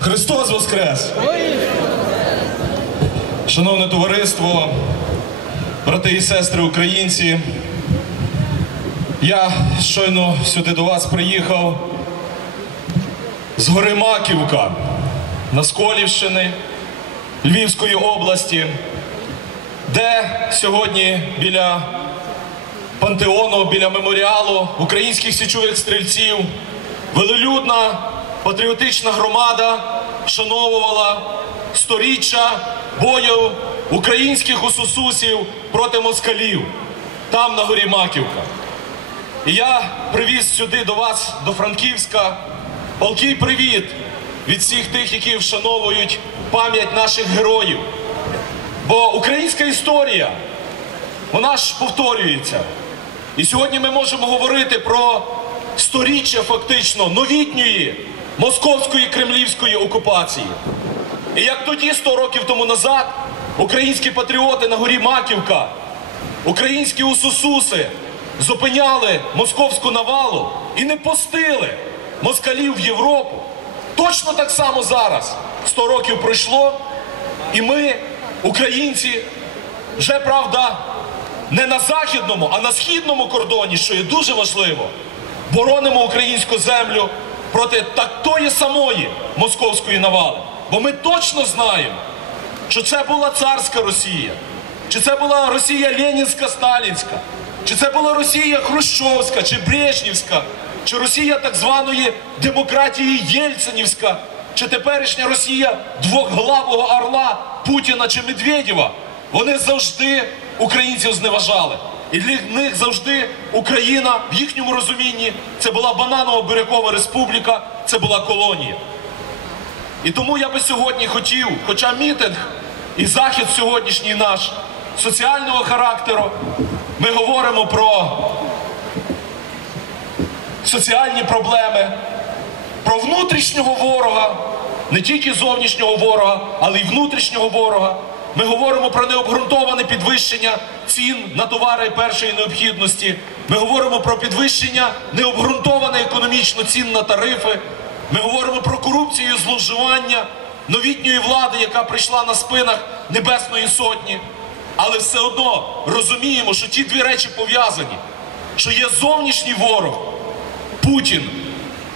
Христос Воскрес! Шановне товариство, брати і сестри українці, я щойно сюди до вас приїхав з гори Маківка на Сколівщини Львівської області, де сьогодні біля пантеону, біля меморіалу українських січових стрільців велелюдна патріотична громада вшановувала сторіччя бою українських усусусів проти москалів там на горі Маківка. І я привіз сюди до вас, до Франківська, палкий привіт від всіх тих, які вшановують пам'ять наших героїв. Бо українська історія, вона ж повторюється. І сьогодні ми можемо говорити про сторіччя фактично новітньої московської кремлівської окупації. І як тоді, 100 років тому назад, українські патріоти на горі Маківка, українські усусуси зупиняли московську навалу і не пустили москалів в Європу. Точно так само зараз 100 років пройшло, і ми, українці, вже правда не на західному, а на східному кордоні, що є дуже важливо, боронимо українську землю проти такої самої московської навали. Бо ми точно знаємо, що це була царська Росія, чи це була Росія Ленінська, Сталінська, чи це була Росія Хрущовська, чи Брежнівська, чи Росія так званої демократії Єльцинівська, чи теперішня Росія двохглавого орла Путіна чи Медведєва. Вони завжди українців зневажали. І для них завжди Україна в їхньому розумінні це була бананово-бурякова республіка, це була колонія. І тому я би сьогодні хотів, хоча мітинг і захід сьогоднішній наш соціального характеру, ми говоримо про соціальні проблеми, про внутрішнього ворога, не тільки зовнішнього ворога, але й внутрішнього ворога. Ми говоримо про необґрунтоване підвищення цін на товари першої необхідності. Ми говоримо про підвищення необґрунтоване економічно цін на тарифи. Ми говоримо про корупцію і зловживання новітньої влади, яка прийшла на спинах Небесної Сотні. Але все одно розуміємо, що ті дві речі пов'язані, що є зовнішній ворог Путін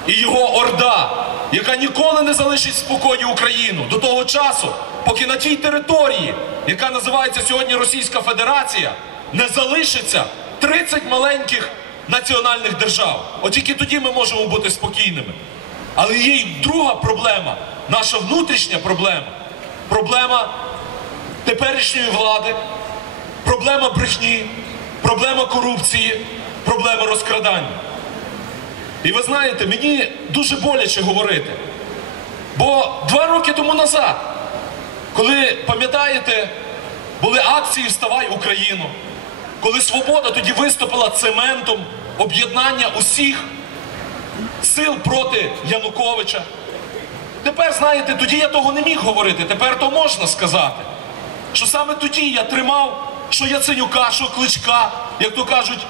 і його орда, яка ніколи не залишить в спокої Україну до того часу, поки на тій території, яка називається сьогодні Російська Федерація, не залишиться 30 маленьких національних держав. От тільки тоді ми можемо бути спокійними. Але є й друга проблема, наша внутрішня проблема, проблема теперішньої влади, проблема брехні, проблема корупції, проблема розкрадання. І ви знаєте, мені дуже боляче говорити. Бо два роки тому назад, коли, пам'ятаєте, були акції Вставай Україну, коли Свобода тоді виступила цементом об'єднання усіх сил проти Януковича. Тепер, знаєте, тоді я того не міг говорити, тепер то можна сказати. Що саме тоді я тримав, що Яценюка, що Кличка, як то кажуть,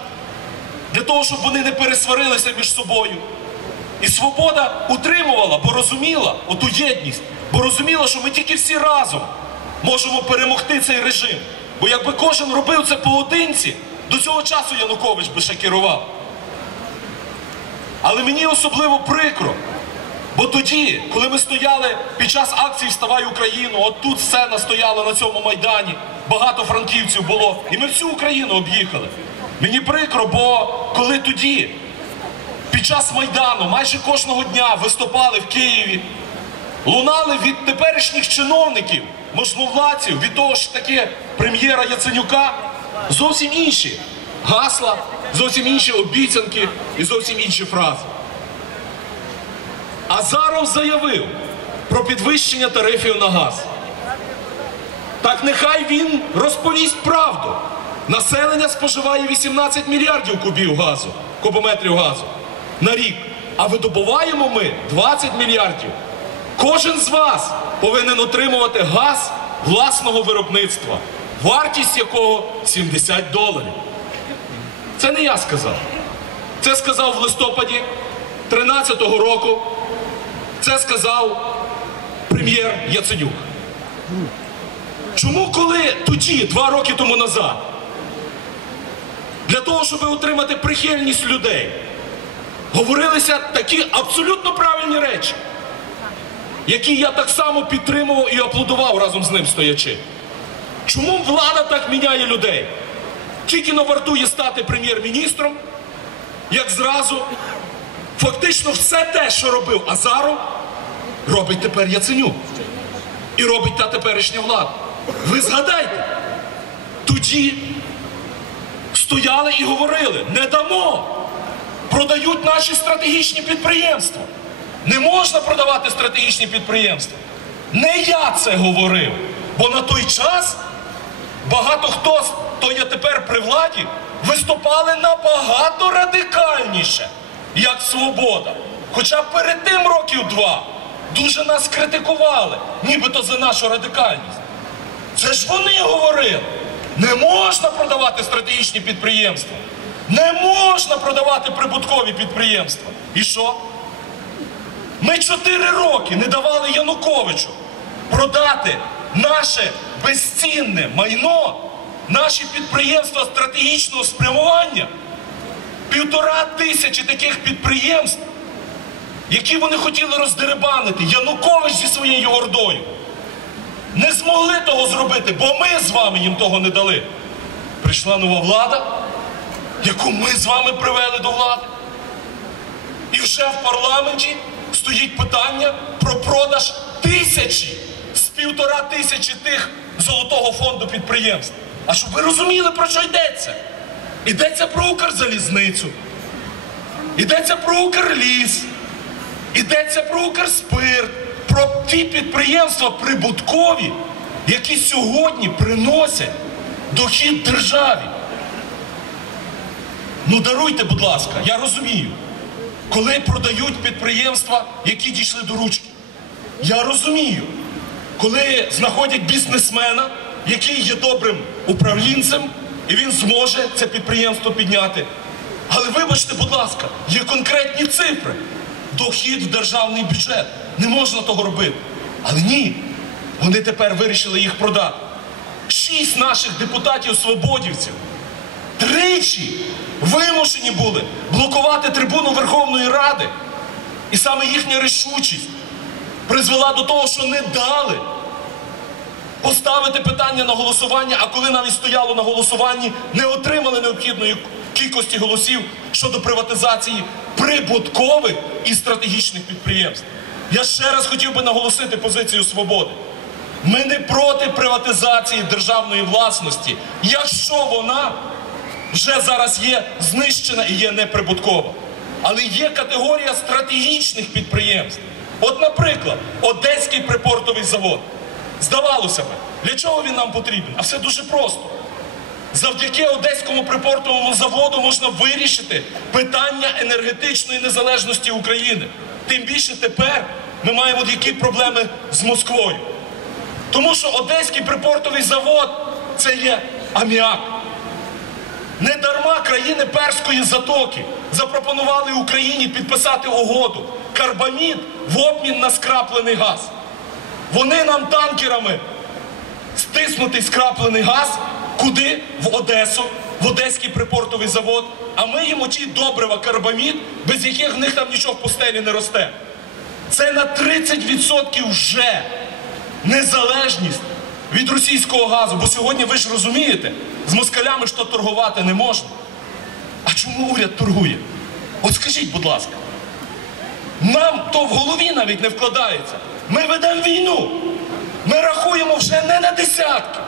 для того, щоб вони не пересварилися між собою. І свобода утримувала, бо розуміла оту єдність, бо розуміла, що ми тільки всі разом можемо перемогти цей режим. Бо якби кожен робив це поодинці, до цього часу Янукович би ще керував. Але мені особливо прикро, бо тоді, коли ми стояли під час акції Вставай Україну, от тут сцена стояла на цьому майдані, багато франківців було, і ми всю Україну об'їхали. Мені прикро, бо коли тоді, під час Майдану, майже кожного дня виступали в Києві, лунали від теперішніх чиновників, можновладців, від того ж таки прем'єра Яценюка, зовсім інші гасла, зовсім інші обіцянки і зовсім інші фрази. Азаров заявив про підвищення тарифів на газ. Так нехай він розповість правду. Населення споживає 18 мільярдів кубів газу, кубометрів газу на рік. А видобуваємо ми 20 мільярдів. Кожен з вас повинен отримувати газ власного виробництва, вартість якого 70 доларів. Це не я сказав. Це сказав в листопаді 13-го року. Це сказав прем'єр Яценюк? Чому коли тоді, два роки тому назад, для того, щоб отримати прихильність людей, говорилися такі абсолютно правильні речі, які я так само підтримував і аплодував разом з ним стоячи. Чому влада так міняє людей? Тільки но вартує стати прем'єр-міністром, як зразу фактично все те, що робив Азаров, робить тепер Яценюк. І робить та теперішня влада. Ви згадайте, тоді стояли і говорили: не дамо, продають наші стратегічні підприємства. Не можна продавати стратегічні підприємства. Не я це говорив, бо на той час багато хто, хто є тепер при владі, виступали набагато радикальніше, як свобода. Хоча перед тим років два дуже нас критикували, нібито за нашу радикальність. Це ж вони говорили. Не можна продавати стратегічні підприємства. Не можна продавати прибуткові підприємства. І що? Ми чотири роки не давали Януковичу продати наше безцінне майно, наші підприємства стратегічного спрямування. Півтора тисячі таких підприємств, які вони хотіли роздеребанити. Янукович зі своєю ордою. Не змогли того зробити, бо ми з вами їм того не дали. Прийшла нова влада, яку ми з вами привели до влади. І вже в парламенті стоїть питання про продаж тисячі з півтора тисячі тих золотого фонду підприємств. А щоб ви розуміли, про що йдеться? Йдеться про Укрзалізницю, йдеться про Укрліс, йдеться про Укрспирт, про ті підприємства прибуткові, які сьогодні приносять дохід державі. Ну даруйте, будь ласка, я розумію, коли продають підприємства, які дійшли до ручки. Я розумію, коли знаходять бізнесмена, який є добрим управлінцем, і він зможе це підприємство підняти. Але вибачте, будь ласка, є конкретні цифри. Дохід в державний бюджет. Не можна того робити. Але ні, вони тепер вирішили їх продати. Шість наших депутатів-свободівців тричі вимушені були блокувати трибуну Верховної Ради. І саме їхня рішучість призвела до того, що не дали поставити питання на голосування, а коли навіть стояло на голосуванні, не отримали необхідної кількості голосів щодо приватизації прибуткових і стратегічних підприємств. Я ще раз хотів би наголосити позицію свободи. Ми не проти приватизації державної власності, якщо вона вже зараз є знищена і є неприбуткова. Але є категорія стратегічних підприємств. От, наприклад, Одеський припортовий завод. Здавалося б, для чого він нам потрібен? А все дуже просто. Завдяки Одеському припортовому заводу можна вирішити питання енергетичної незалежності України. Тим більше тепер ми маємо які проблеми з Москвою. Тому що Одеський припортовий завод це є аміак. Не дарма країни Перської затоки запропонували Україні підписати угоду карбамід в обмін на скраплений газ. Вони нам танкерами стиснутий скраплений газ, куди? В Одесу, в Одеський припортовий завод, а ми їм оті добрива карбамід, без яких в них там нічого в пустелі не росте. Це на 30% вже незалежність від російського газу. Бо сьогодні ви ж розумієте, з москалями ж то торгувати не можна. А чому уряд торгує? От скажіть, будь ласка, нам то в голові навіть не вкладається. Ми ведемо війну. Ми рахуємо вже не на десятки.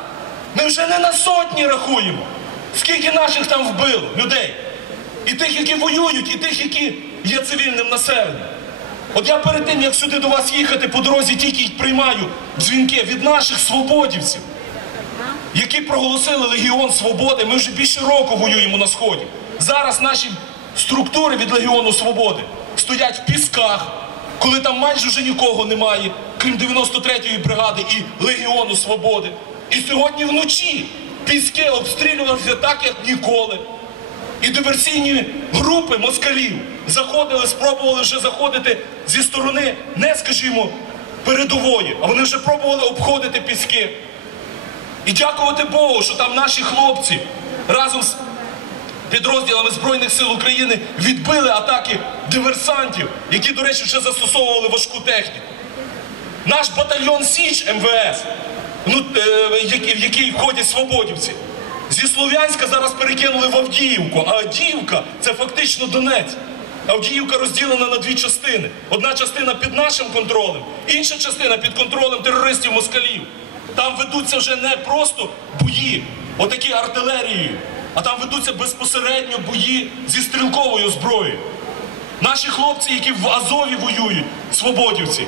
Ми вже не на сотні рахуємо. Скільки наших там вбило людей. І тих, які воюють, і тих, які є цивільним населенням. От я перед тим, як сюди до вас їхати по дорозі, тільки й приймаю дзвінки від наших свободівців, які проголосили Легіон Свободи. Ми вже більше року воюємо на Сході. Зараз наші структури від Легіону Свободи стоять в пісках, коли там майже вже нікого немає, крім 93-ї бригади і Легіону Свободи. І сьогодні вночі піски обстрілювалися так, як ніколи. І диверсійні групи москалів заходили, спробували вже заходити зі сторони, не скажімо, передової, а вони вже пробували обходити піски. І дякувати Богу, що там наші хлопці разом з підрозділами Збройних сил України відбили атаки диверсантів, які, до речі, вже застосовували важку техніку. Наш батальйон Січ МВС, ну, е, в який- в який входять свободівці, зі Слов'янська зараз перекинули в Авдіївку, а Авдіївка це фактично Донець. Авдіївка розділена на дві частини. Одна частина під нашим контролем, інша частина під контролем терористів москалів. Там ведуться вже не просто бої, отакі артилерією, а там ведуться безпосередньо бої зі стрілковою зброєю. Наші хлопці, які в Азові воюють, свободівці,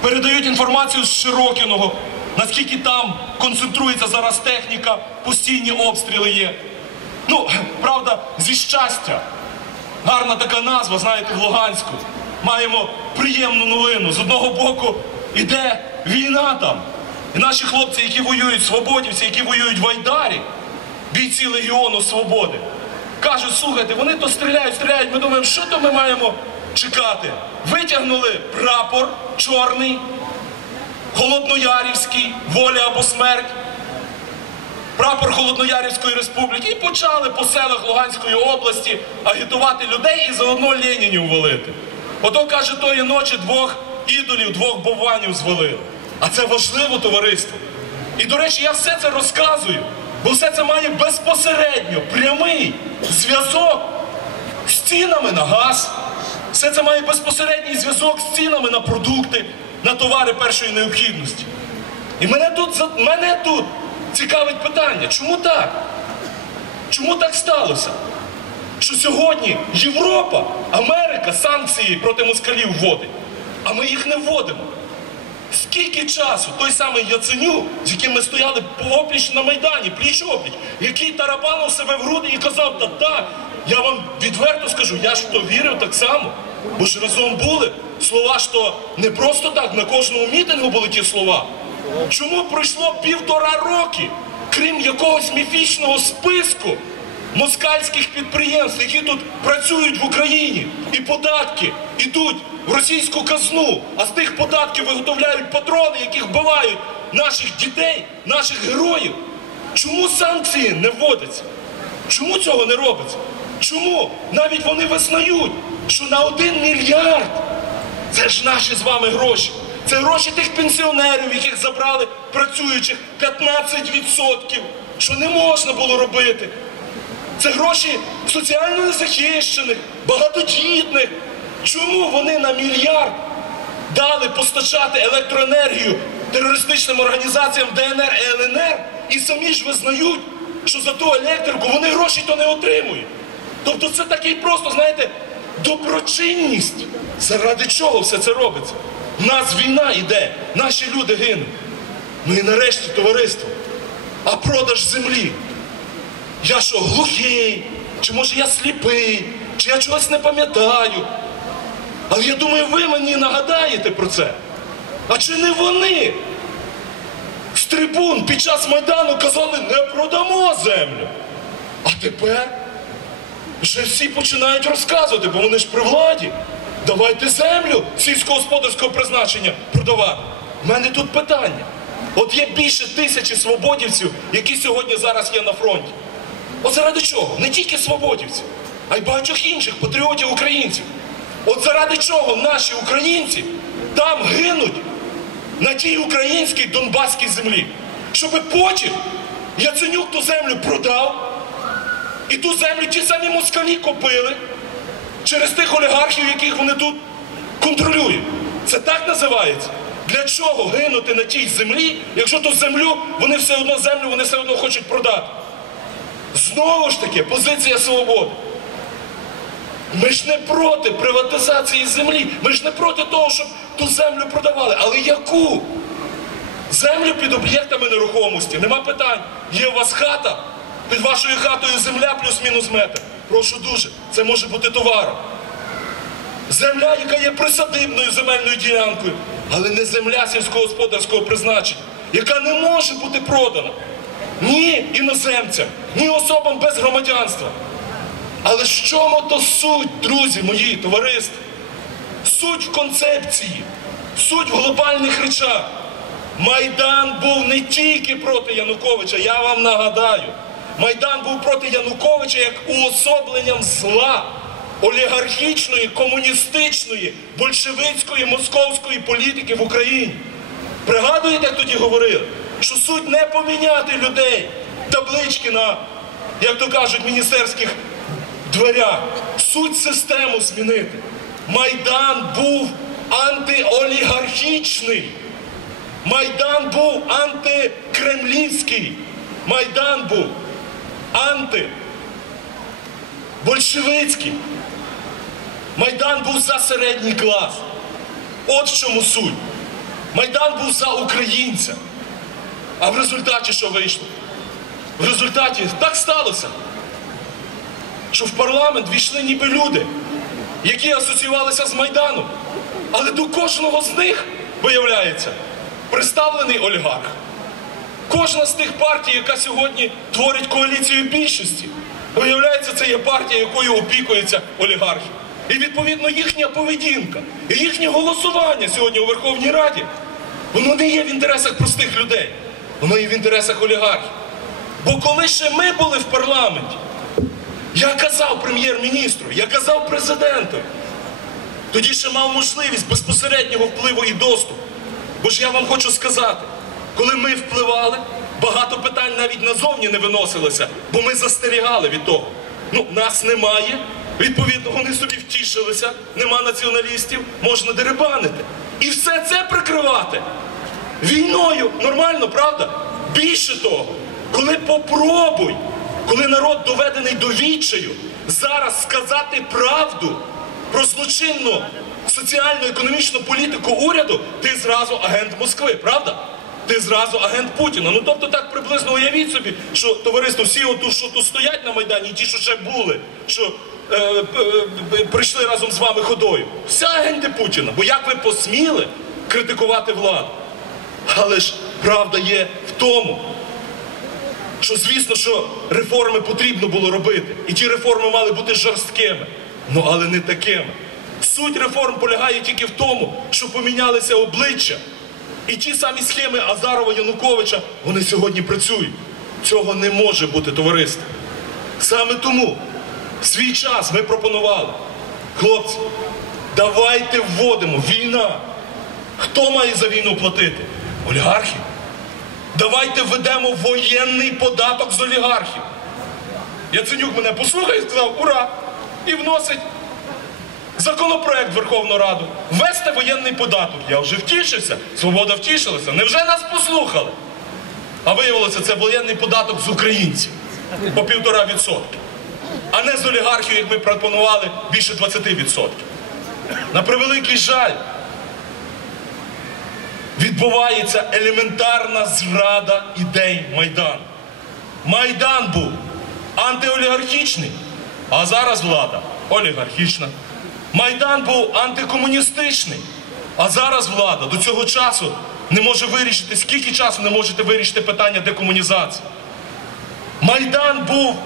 передають інформацію з Широкіного, наскільки там концентрується зараз техніка, постійні обстріли є. Ну, правда, зі щастя. Гарна така назва, знаєте, в Луганську. Маємо приємну новину. З одного боку іде війна там. І наші хлопці, які воюють, свободівці, які воюють в Айдарі, бійці Легіону Свободи, кажуть, слухайте, вони то стріляють, стріляють, ми думаємо, що то ми маємо чекати. Витягнули прапор чорний, холодноярівський, воля або смерть прапор Холодноярівської республіки і почали по селах Луганської області агітувати людей і заодно Ленінів валити. Ото каже, тої ночі двох ідолів, двох бованів звалили. А це важливо, товариство. І, до речі, я все це розказую, бо все це має безпосередньо прямий зв'язок з цінами на газ. Все це має безпосередній зв'язок з цінами на продукти, на товари першої необхідності. І мене тут, мене тут цікавить питання, чому так? Чому так сталося? Що сьогодні Європа, Америка санкції проти москалів вводить, а ми їх не вводимо. Скільки часу той самий Яценюк, з яким ми стояли опліч на Майдані, пліч опліч, який тарабанив себе в груди і казав, та так, я вам відверто скажу, я ж в то вірив так само. Бо ж разом були. Слова то не просто так, на кожному мітингу були ті слова. Чому пройшло півтора роки, крім якогось міфічного списку москальських підприємств, які тут працюють в Україні, і податки йдуть в російську казну, а з тих податків виготовляють патрони, які вбивають наших дітей, наших героїв. Чому санкції не вводяться? Чому цього не робиться? Чому навіть вони визнають, що на один мільярд це ж наші з вами гроші. Це гроші тих пенсіонерів, яких забрали працюючих 15%, що не можна було робити. Це гроші соціально незахищених, багатодітних. Чому вони на мільярд дали постачати електроенергію терористичним організаціям ДНР і ЛНР і самі ж визнають, що за ту електрику вони гроші то не отримують. Тобто це такий просто, знаєте, доброчинність. Заради чого все це робиться? У нас війна йде, наші люди гинуть. Ну і нарешті товариство. А продаж землі. Я що, глухий? Чи може я сліпий? Чи я чогось не пам'ятаю? Але я думаю, ви мені нагадаєте про це. А чи не вони з трибун під час Майдану казали, не продамо землю? А тепер вже всі починають розказувати, бо вони ж при владі. Давайте землю сільськогосподарського призначення продавати. У мене тут питання. От є більше тисячі свободівців, які сьогодні зараз є на фронті. От заради чого? Не тільки свободівців, а й багатьох інших патріотів українців. От заради чого наші українці там гинуть на тій українській донбаській землі, щоб потім Яценюк ту землю продав, і ту землю ті самі москалі купили через тих олігархів, яких вони тут контролюють. Це так називається. Для чого гинути на тій землі, якщо ту землю, вони все одно землю, вони все одно хочуть продати. Знову ж таки, позиція свободи. Ми ж не проти приватизації землі. Ми ж не проти того, щоб ту землю продавали. Але яку? Землю під об'єктами нерухомості. Нема питань. Є у вас хата, під вашою хатою земля плюс-мінус метр. Прошу дуже, це може бути товаром. Земля, яка є присадибною земельною ділянкою, але не земля сільськогосподарського призначення, яка не може бути продана ні іноземцям, ні особам без громадянства. Але в чому то суть, друзі мої, товариство? Суть в концепції. Суть в глобальних речах. Майдан був не тільки проти Януковича, я вам нагадаю. Майдан був проти Януковича як уособленням зла олігархічної, комуністичної, большевицької, московської політики в Україні. Пригадуєте, як тоді говорили, що суть не поміняти людей, таблички на, як то кажуть, міністерських дверях. Суть систему змінити. Майдан був антиолігархічний. Майдан був антикремлівський. Майдан був антибольшевицький. Майдан був за середній клас. От в чому суть. Майдан був за українця. А в результаті що вийшло? В результаті так сталося, що в парламент війшли ніби люди, які асоціювалися з Майданом. Але до кожного з них, виявляється, представлений олігарх. Кожна з тих партій, яка сьогодні творить коаліцію більшості, виявляється, це є партія, якою опікуються олігархи. І відповідно їхня поведінка, і їхнє голосування сьогодні у Верховній Раді, воно не є в інтересах простих людей, воно є в інтересах олігархів. Бо коли ще ми були в парламенті, я казав прем'єр-міністру, я казав президенту, тоді ще мав можливість безпосереднього впливу і доступу. Бо ж я вам хочу сказати, коли ми впливали, багато питань навіть назовні не виносилося, бо ми застерігали від того. Ну, нас немає, відповідно, вони собі втішилися, нема націоналістів, можна дерибанити. І все це прикривати війною. Нормально, правда? Більше того, коли попробуй, коли народ доведений до відчаю, зараз сказати правду про злочинну соціально-економічну політику уряду, ти зразу агент Москви, правда? Ти зразу агент Путіна. Ну тобто так приблизно уявіть собі, що товариство всі оту, що тут стоять на Майдані, і ті, що ще були, що е, е, е, прийшли разом з вами ходою. Всі агенти Путіна. Бо як ви посміли критикувати владу? Але ж правда є в тому, що звісно, що реформи потрібно було робити. І ті реформи мали бути жорсткими, ну але не такими. Суть реформ полягає тільки в тому, що помінялися обличчя. І ті самі схеми Азарова Януковича, вони сьогодні працюють. Цього не може бути товариство. Саме тому в свій час ми пропонували, хлопці, давайте вводимо війна. Хто має за війну платити? Олігархи. Давайте введемо воєнний податок з олігархів. Яценюк мене послухав і сказав ура! І вносить законопроект Верховну Раду. Ввести воєнний податок. Я вже втішився, свобода втішилася. Невже нас послухали? А виявилося, це воєнний податок з українців по півтора відсотки. А не з олігархів, як ми пропонували, більше 20 відсотків. На превеликий жаль, відбувається елементарна зрада ідей Майдану. Майдан був антиолігархічний, а зараз влада олігархічна. Майдан був антикомуністичний, а зараз влада до цього часу не може вирішити, скільки часу не можете вирішити питання декомунізації. Майдан був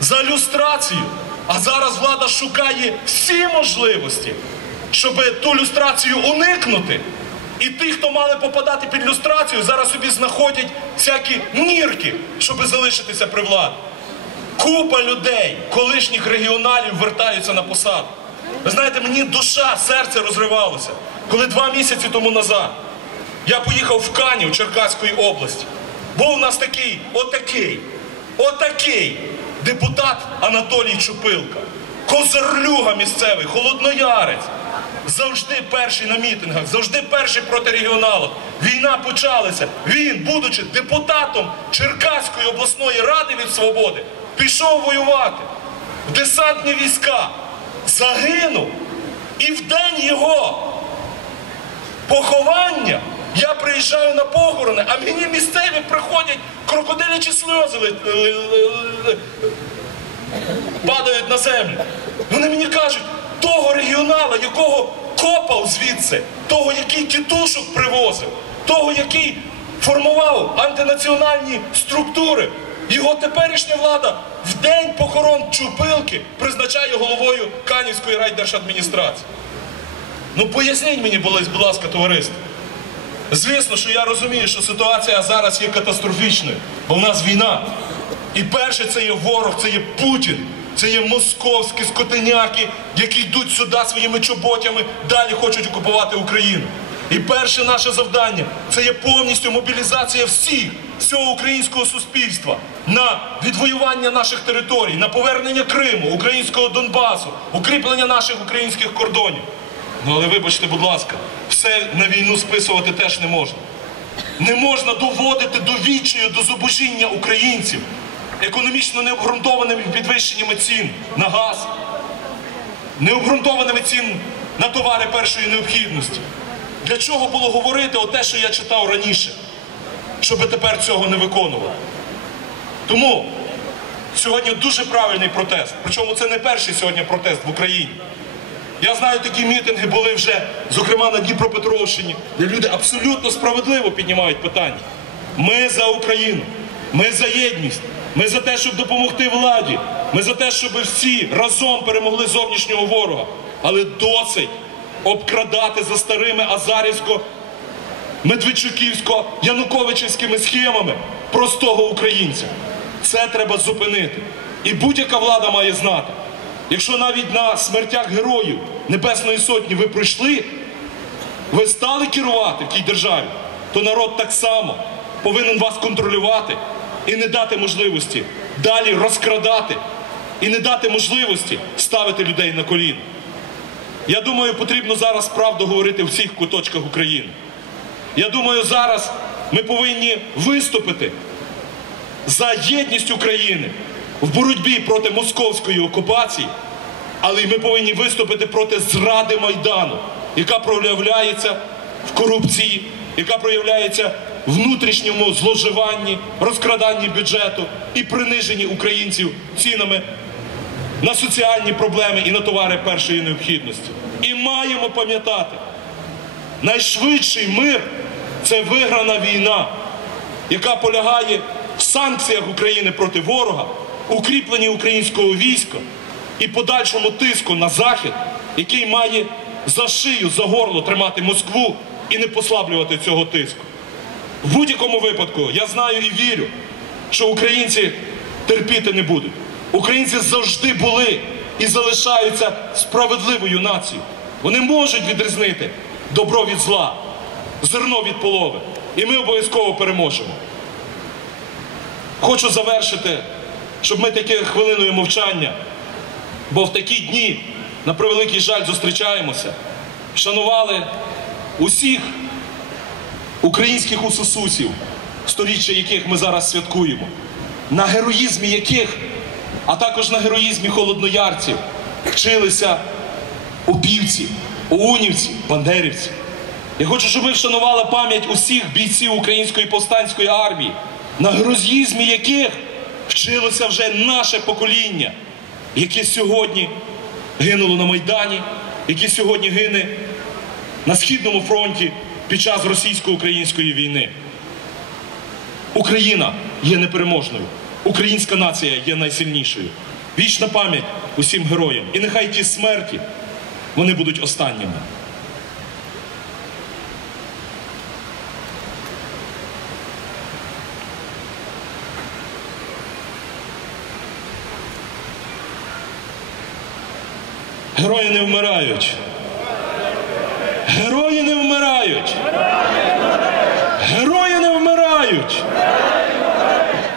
за люстрацію, а зараз влада шукає всі можливості, щоб ту люстрацію уникнути. І ті, хто мали попадати під люстрацію, зараз собі знаходять всякі нірки, щоб залишитися при владі. Купа людей, колишніх регіоналів, вертаються на посаду. Ви знаєте, мені душа, серце розривалося, коли два місяці тому назад я поїхав в Канів Черкаської області. Був у нас такий, отакий, отакий депутат Анатолій Чупилка, козарлюга місцевий, холодноярець. Завжди перший на мітингах, завжди перший проти регіоналів. Війна почалася. Він, будучи депутатом Черкаської обласної ради від свободи, пішов воювати в десантні війська, загинув. І в день його поховання я приїжджаю на похорони, а мені місцеві приходять крокодилячі сльози падають на землю. Вони мені кажуть, того регіонала, якого копав звідси, того, який тітушок привозив, того, який формував антинаціональні структури, його теперішня влада в день похорон Чупилки призначає головою Канівської райдержадміністрації. Ну поясніть мені, будь ласка, товариство. Звісно, що я розумію, що ситуація зараз є катастрофічною, бо в нас війна. І перше це є ворог, це є Путін, це є московські скотиняки, які йдуть сюди своїми чоботями, далі хочуть окупувати Україну. І перше наше завдання це є повністю мобілізація всіх, всього українського суспільства на відвоювання наших територій, на повернення Криму, українського Донбасу, укріплення наших українських кордонів. Ну але вибачте, будь ласка, все на війну списувати теж не можна. Не можна доводити до відчаю, до зубожіння українців економічно необґрунтованими підвищеннями цін на газ, необґрунтованими цін на товари першої необхідності. Для чого було говорити о те, що я читав раніше, щоб тепер цього не виконувати? Тому сьогодні дуже правильний протест. Причому це не перший сьогодні протест в Україні. Я знаю, такі мітинги були вже, зокрема на Дніпропетровщині, де люди абсолютно справедливо піднімають питання. Ми за Україну, ми за єдність, ми за те, щоб допомогти владі, ми за те, щоб всі разом перемогли зовнішнього ворога. Але досить обкрадати за старими азарівсько медведчуківсько януковичівськими схемами простого українця. Це треба зупинити. І будь-яка влада має знати. Якщо навіть на смертях героїв Небесної Сотні ви пройшли, ви стали керувати в тій державі, то народ так само повинен вас контролювати і не дати можливості далі розкрадати і не дати можливості ставити людей на коліна. Я думаю, потрібно зараз правду говорити в всіх куточках України. Я думаю, зараз ми повинні виступити за єдність України в боротьбі проти московської окупації, але ми повинні виступити проти зради Майдану, яка проявляється в корупції, яка проявляється в внутрішньому зловживанні, розкраданні бюджету і приниженні українців цінами на соціальні проблеми і на товари першої необхідності. І маємо пам'ятати, найшвидший мир це виграна війна, яка полягає в санкціях України проти ворога, укріпленні українського війська і подальшому тиску на Захід, який має за шию, за горло тримати Москву і не послаблювати цього тиску. В будь-якому випадку я знаю і вірю, що українці терпіти не будуть. Українці завжди були і залишаються справедливою нацією. Вони можуть відрізнити добро від зла, зерно від полови. І ми обов'язково переможемо. Хочу завершити, щоб ми таке хвилиною мовчання, бо в такі дні, на превеликий жаль, зустрічаємося, шанували усіх українських усусусів, сторіччя яких ми зараз святкуємо, на героїзмі яких, а також на героїзмі холодноярців, вчилися опівці, оунівці, бандерівці. Я хочу, щоб ми вшанували пам'ять усіх бійців української повстанської армії, на героїзмі яких вчилося вже наше покоління, яке сьогодні гинуло на Майдані, яке сьогодні гине на Східному фронті під час російсько-української війни. Україна є непереможною. Українська нація є найсильнішою. Вічна пам'ять усім героям. І нехай ті смерті вони будуть останніми. Герої не вмирають. Герої не вмирають. Герої не вмирають.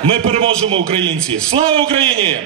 Ми переможемо українці. Слава Україні!